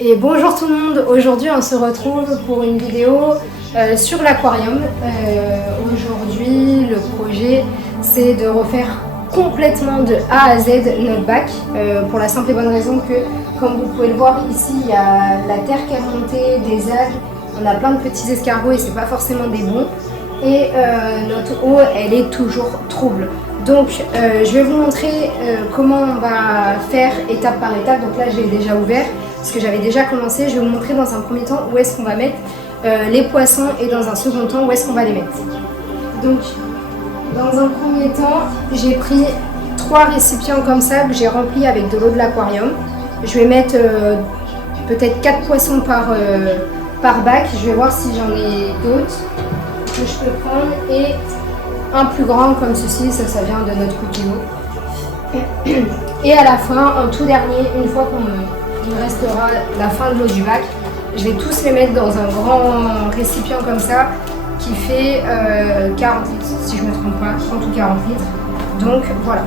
Et bonjour tout le monde, aujourd'hui on se retrouve pour une vidéo sur l'aquarium. Aujourd'hui le projet c'est de refaire complètement de A à Z notre bac pour la simple et bonne raison que comme vous pouvez le voir ici il y a la terre qui est remontée, des algues, on a plein de petits escargots et c'est pas forcément des bons et notre eau elle est toujours trouble. Donc je vais vous montrer comment on va faire étape par étape. Donc là j'ai déjà ouvert parce que j'avais déjà commencé. Je vais vous montrer dans un premier temps où est-ce qu'on va mettre les poissons et dans un second temps où est-ce qu'on va les mettre. Donc dans un premier temps j'ai pris 3 récipients comme ça que j'ai remplis avec de l'eau de l'aquarium. Je vais mettre peut-être 4 poissons par bac. Je vais voir si j'en ai d'autres que je peux prendre et un plus grand comme ceci, ça vient de notre cookie. Et à la fin, en tout dernier, une fois qu'il restera la fin de l'eau du bac, je vais tous les mettre dans un grand récipient comme ça qui fait 40 litres, si je ne me trompe pas, 30 ou 40 litres. Donc voilà.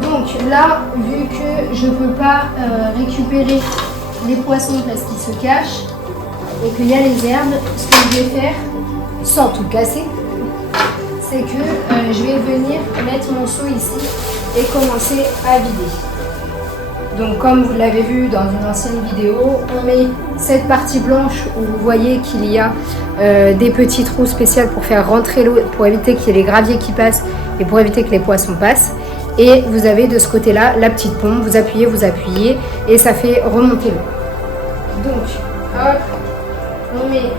Donc là, vu que je ne peux pas récupérer les poissons parce qu'ils se cachent et qu'il y a les herbes, ce que je vais faire, sans tout casser, c'est que je vais venir mettre mon seau ici et commencer à vider. Donc comme vous l'avez vu dans une ancienne vidéo, on met cette partie blanche où vous voyez qu'il y a des petits trous spéciaux pour faire rentrer l'eau, pour éviter qu'il y ait les graviers qui passent et pour éviter que les poissons passent. Et vous avez de ce côté-là la petite pompe, vous appuyez et ça fait remonter l'eau. Donc hop, on met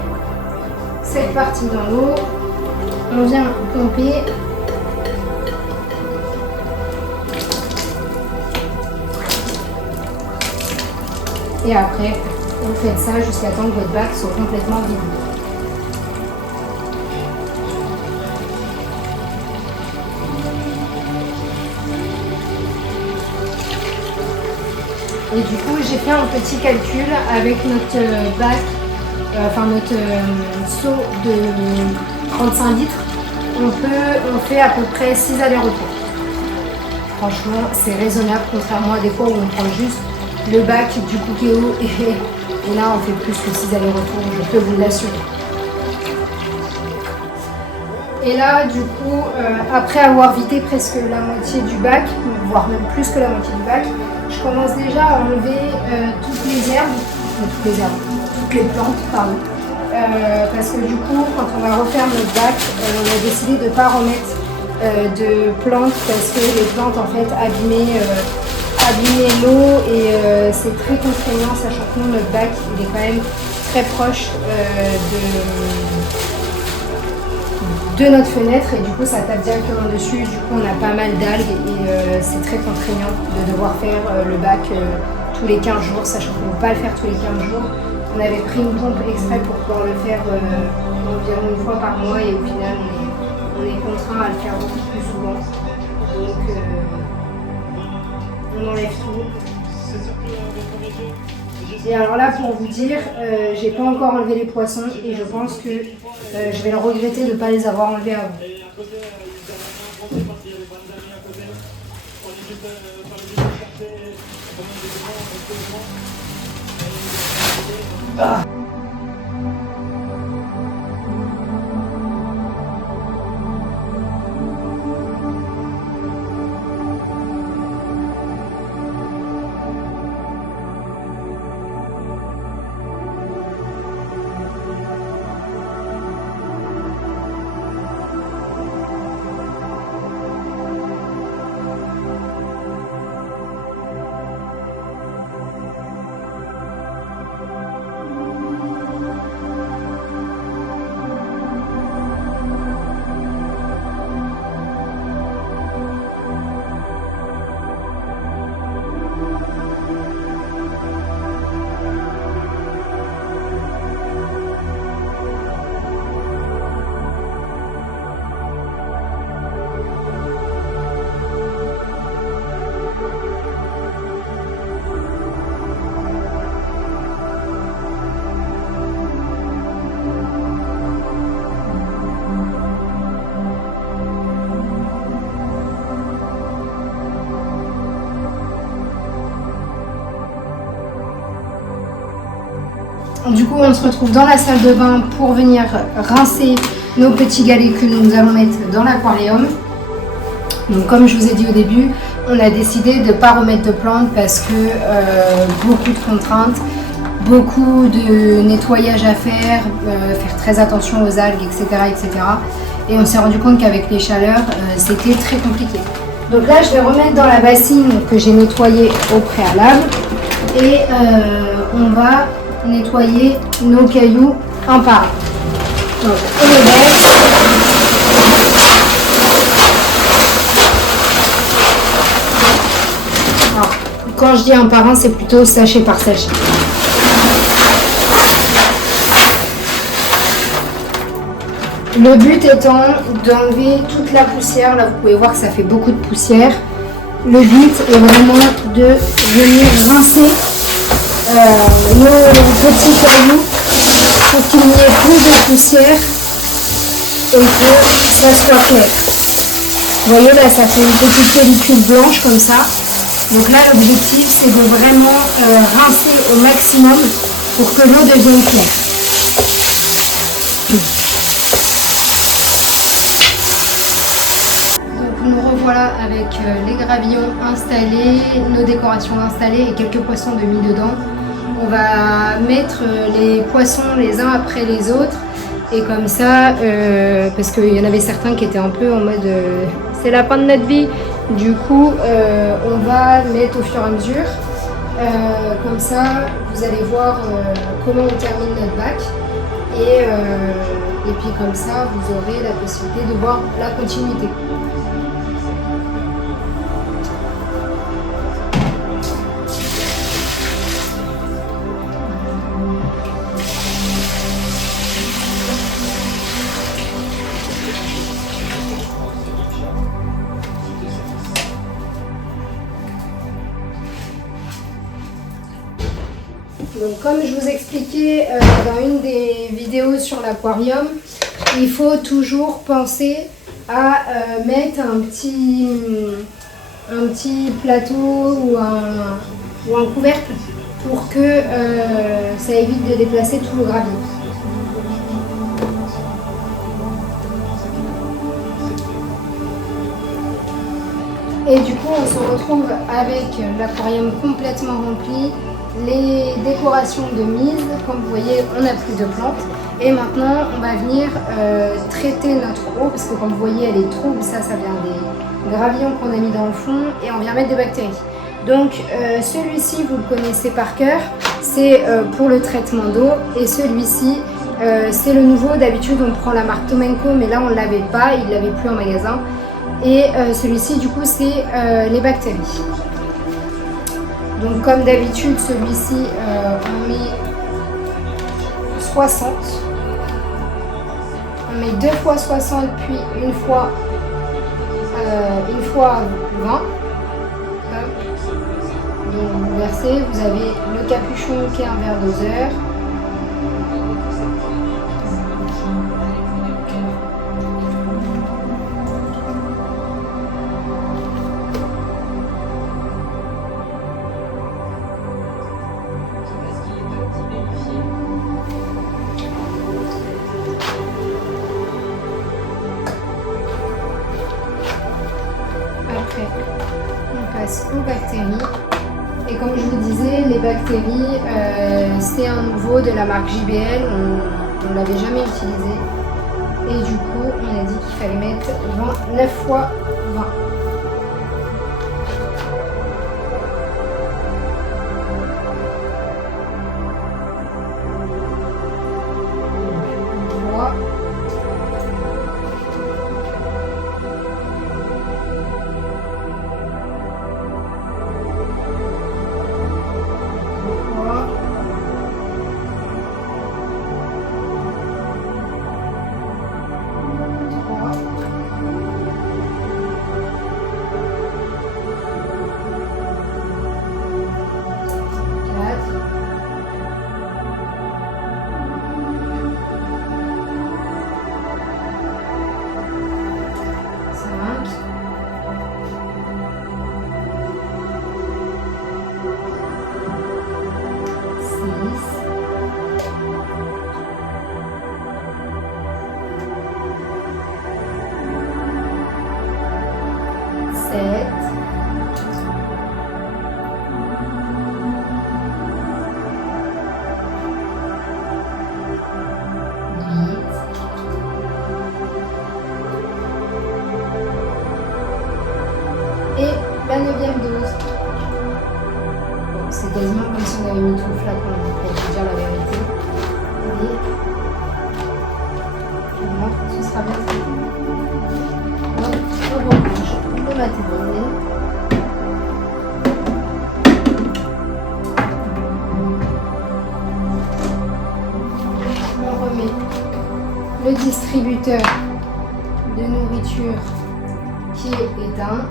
cette partie dans l'eau, on vient pomper et après vous faites ça jusqu'à temps que votre bac soit complètement vide. Et du coup j'ai fait un petit calcul avec notre bac, notre seau de 35 litres, on fait à peu près 6 allers-retours. Franchement, c'est raisonnable, contrairement à des fois où on prend juste le bac du Cookéo et là on fait plus que 6 allers-retours, je peux vous l'assurer. Et là, du coup, après avoir vidé presque la moitié du bac, voire même plus que la moitié du bac, je commence déjà à enlever toutes les plantes, pardon. Parce que du coup, quand on va refaire notre bac, on a décidé de ne pas remettre de plantes parce que les plantes en fait abîmaient l'eau et c'est très contraignant, sachant que nous, notre bac il est quand même très proche de notre fenêtre et du coup ça tape directement dessus. Du coup on a pas mal d'algues et c'est très contraignant de devoir faire le bac tous les 15 jours, sachant qu'on ne peut pas le faire tous les 15 jours. On avait pris une pompe exprès pour pouvoir le faire environ une fois par mois et au final on est contraint à le faire beaucoup plus souvent. Donc on enlève tout. Et alors là pour vous dire, j'ai pas encore enlevé les poissons et je pense que je vais le regretter de ne pas les avoir enlevés avant. Ah. Du coup, on se retrouve dans la salle de bain pour venir rincer nos petits galets que nous allons mettre dans l'aquarium. Donc comme je vous ai dit au début, on a décidé de ne pas remettre de plantes parce que beaucoup de contraintes, beaucoup de nettoyage à faire, faire très attention aux algues, etc. etc. Et on s'est rendu compte qu'avec les chaleurs, c'était très compliqué. Donc là, je vais remettre dans la bassine que j'ai nettoyée au préalable et on va nettoyer nos cailloux un par un. Donc on le baisse. Alors, quand je dis un par un, c'est plutôt sachet par sachet. Le but étant d'enlever toute la poussière. Là, vous pouvez voir que ça fait beaucoup de poussière. Le but est vraiment de venir rincer nos petits cailloux pour qu'il n'y ait plus de poussière et que ça soit clair. Vous voyez là, ça fait une petite pellicule blanche comme ça. Donc là, l'objectif, c'est de vraiment rincer au maximum pour que l'eau devienne claire. Nous revoilà avec les gravillons installés, nos décorations installées et quelques poissons de mis dedans. On va mettre les poissons les uns après les autres et comme ça, parce qu'il y en avait certains qui étaient un peu en mode c'est la fin de notre vie. Du coup, on va mettre au fur et à mesure. Comme ça, vous allez voir comment on termine notre bac. Et puis comme ça, vous aurez la possibilité de voir la continuité. Donc, comme je vous expliquais dans une des vidéos sur l'aquarium, il faut toujours penser à mettre un petit plateau ou un couvercle pour que ça évite de déplacer tout le gravier. Et du coup, on se retrouve avec l'aquarium complètement rempli. Les décorations de mise, comme vous voyez, on n'a plus de plantes. Et maintenant, on va venir traiter notre eau, parce que comme vous voyez, elle est trouble. Ça vient des gravillons qu'on a mis dans le fond. Et on vient mettre des bactéries. Donc, celui-ci, vous le connaissez par cœur. C'est pour le traitement d'eau. Et celui-ci, c'est le nouveau. D'habitude, on prend la marque Tomenko, mais là, on ne l'avait pas. Il ne l'avait plus en magasin. Et celui-ci, du coup, c'est les bactéries. Donc comme d'habitude, celui-ci, on met 60. On met 2 fois 60, puis une fois 20. Donc vous versez, vous avez le capuchon qui est un verre doseur. On passe aux bactéries. Et comme je vous disais, les bactéries, c'est un nouveau de la marque JBL. On ne l'avait jamais utilisé. Et du coup, on a dit qu'il fallait mettre 9 fois 20. c'est quasiment comme si on avait mis tout le flacon, pour vous dire la vérité. Mais au moins, ce sera bien fait. Donc, on remange le matériel. On remet le distributeur de nourriture qui est éteint.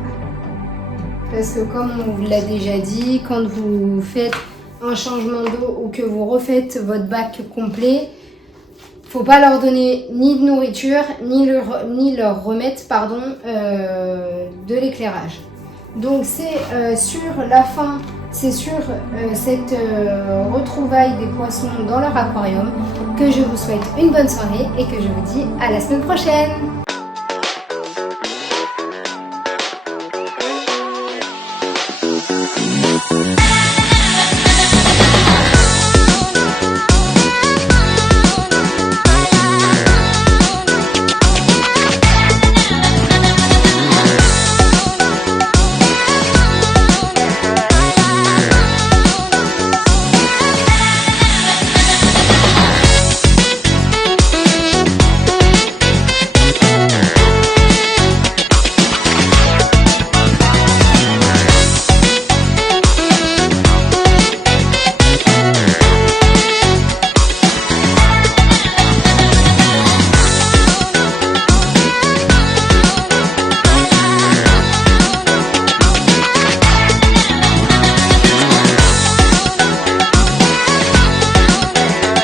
Parce que comme on vous l'a déjà dit, quand vous faites un changement d'eau ou que vous refaites votre bac complet, faut pas leur donner ni de nourriture, ni leur remettre de l'éclairage. Donc c'est sur la fin, c'est sur cette retrouvaille des poissons dans leur aquarium que je vous souhaite une bonne soirée et que je vous dis à la semaine prochaine.